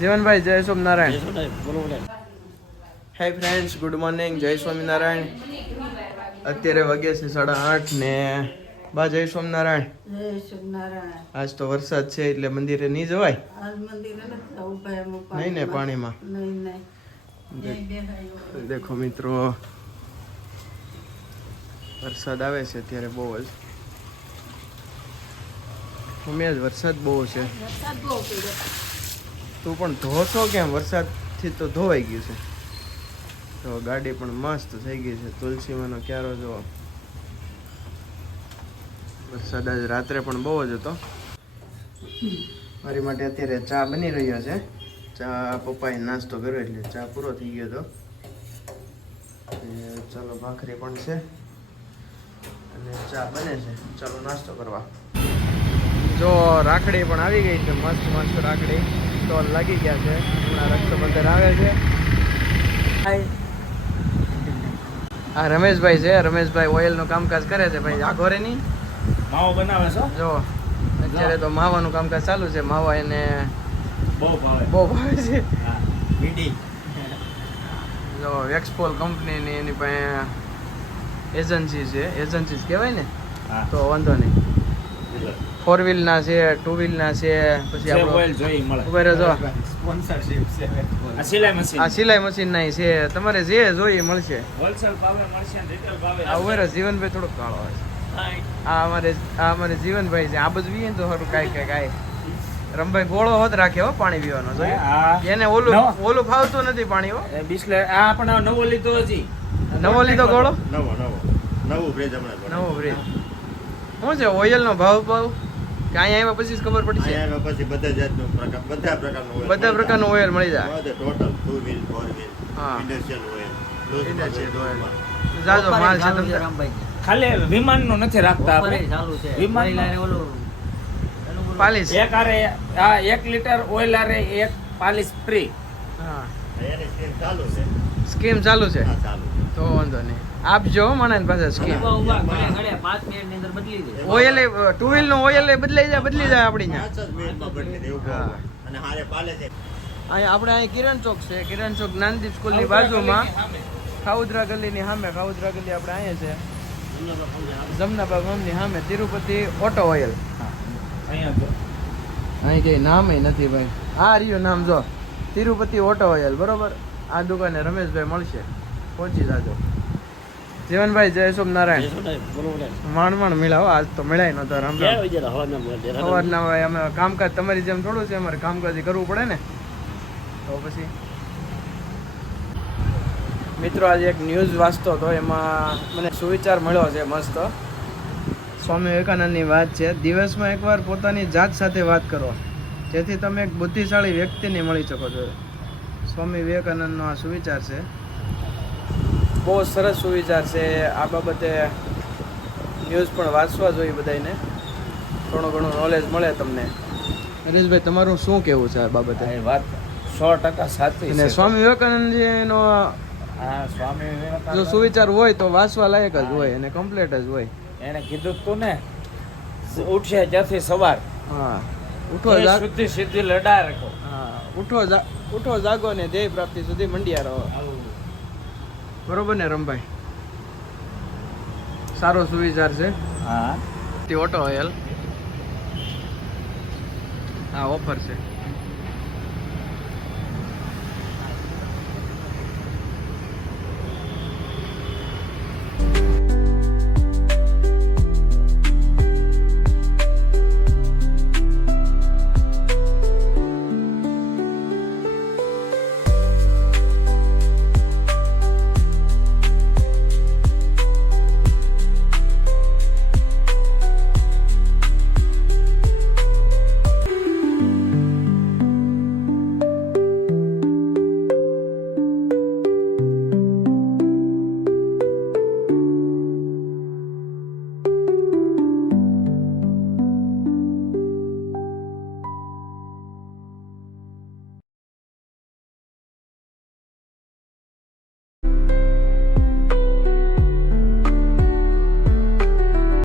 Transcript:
જીવનભાઈ જય Somnarayan hi friends good morning જય સ્વામિનારાયણ. અત્યારે વાગ્યા છે સાડા આઠ ને બા જય સ્વામિનારાયણ. આજ તો વરસાદ છે એટલે મંદિરે નહીં જવાય? નહીં ને પાણીમાં. દેખો મિત્રો વરસાદ આવે છે અત્યારે બહુ જ. ઉમેશ વરસાદ બહુ છે. વરસાદ બહુ. તું પણ ધોશો કેમ? વરસાદથી તો ધોવાઈ ગયું છે. તો ગાડી પણ મસ્ત થઈ ગઈ છે. તુલસીમાંનો ક્યારો જો વરસાદ આજ રાત્રે પણ બહુ જ હતો. મારી માટે અત્યારે ચા બની રહ્યો છે. ચા પપ્પાએ નાસ્તો કર્યો એટલે ચા પૂરો થઈ ગયો હતો. ચાલો ભાખરી પણ છે. અને ચા બને છે. ચાલો નાસ્તો કરવા. જો રાખડી પણ આવી ગઈ છે. મસ્ત મસ્ત રાખડી. સ્ટોલ લાગી ગયા છે. હમણાં રક્ષાબંધન આવે છે. આ રમેશભાઈ છે. રમેશભાઈ ઓઇલનું કામકાજ કરે છે ભાઈ. આખો રે માવો બનાવે છે? જો. અત્યારે તો માવાનું કામકાજ ચાલુ છે. માવા એને બહુ ભાવે. બહુ ભાવે છે. મીઠી જો વેક્સપોલ કંપનીની એની પાસે એજન્સી છે. એજન્સી કહેવાય ને? તો વાંધો નહીં. ફોર વ્હીલના છે ટુ વ્હીલના છે પછી આપણો જો. આ સિલાઈ મશીન. આ ના છે તમારે જે જોઈએ મળશે. હોલસેલ ભાવે મળશે અને રિટેલ ભાવે. આ ઊભા રહો જીવનભાઈ થોડોક કાળો હોય. આ અમારે આ અમારે જીવનભાઈ છે. આ બધું વીએ તો સારું કાંઈ કાંઈ કાંઈ. રમભાઈ ગોળો હોત રાખે હો પાણી પીવાનો જોઈએ એને ઓલું ઓલું ફાવતું નથી પાણી હો. બિસ્લે આ આપણે નવો લીધો હજી. નવો લીધો ગોળો? નવો નવો. નવો બ્રેજ હમણાં નવો ફ્રીજ શું છે ઓઇલ નો ભાવ ભાવ કે અહીંયા આવ્યા પછી જ ખબર પડી છે? આવ્યા પછી બધા જાતનું પ્રકાર બધા પ્રકારનું ઓઇલ બધા પ્રકારનું ઓઇલ મળી જાય. Total two wheel four wheel હા. Industrial oil. જાજો માલ છે તમને. ખાલી વિમાનનું નથી રાખતા આપણે. વિમાન પાલીસ એક આરે આ એક લીટર ઓઇલ આરે એક પાલિશ ફ્રી હા. સ્કીમ ચાલુ છે? સ્કીમ ચાલુ છે. હા ચાલુ તો વાંધો નહીં. આપજો હો મને પાસે સ્કીમ. ઓઇલ ટુ વ્હીલનું ઓઇલ બદલાઈ જાય બદલી જાય આપણી આપણે અહીં કિરણ ચોક છે. કિરણ ચોક જ્ઞાનદીપ સ્કૂલની બાજુમાં. ખાઉદરા ગલીની સામે ખાઉદરા ગલી આપણે અહીંયા છે. જમનાબા ગામની સામે તિરુપતિ ઓટો ઓઇલ અહીંયા અહીં કઈ નામ નથી ભાઈ. આ રહ્યું નામ જો. તિરુપતિ ઓટો ઓઇલ બરોબર? આ દુકાને રમેશભાઈ મળશે. પહોંચી જાજો. જીવનભાઈ જય સોમનારાયણ. નારાયણ માણ માણ મિલાવો આજ તો મળ્યા નતો રામ સવારના હોય અમે કામકાજ તમારી જેમ થોડું છે અમારે કામકાજ કરવું પડે ને. તો પછી. મિત્રો આજે એક ન્યૂઝ વાંચતો હતો એમાં મને સુવિચાર મળ્યો છે મસ્ત. સ્વામી વિવેકાનંદની વાત છે દિવસમાં એકવાર પોતાની જાત સાથે વાત કરો. જેથી તમે એક બુદ્ધિશાળી વ્યક્તિને મળી શકો છો. સ્વામી વિવેકાનંદનો આ સુવિચાર છે. બહુ સરસ સુવિચાર છે. આ બાબતે ન્યૂઝ પણ વાંચવા જોઈએ બધાને ઘણું ઘણું નોલેજ મળે તમને. હરીશભાઈ તમારું શું કહેવું છે આ બાબતે? વાત સો ટકા સાચી અને સ્વામી વિવેકાનંદજીનો આ સ્વામી જો સુવિચાર હોય તો વાંચવા લાયક જ હોય અને કમ્પ્લીટ જ હોય. એને કીધું તું ને ઉઠશે જ્યાંથી સવાર. હા. ઉઠો એ સિદ્ધિ લડા રાખો. હા ઉઠો ઉઠો જાગો ને ધ્યેય પ્રાપ્તિ સુધી મંડ્યા રહો. બરોબર ને રમભાઈ? સારો સુવિચાર છે. હા. તે ઓટો ઓઇલ હા ઓફર છે.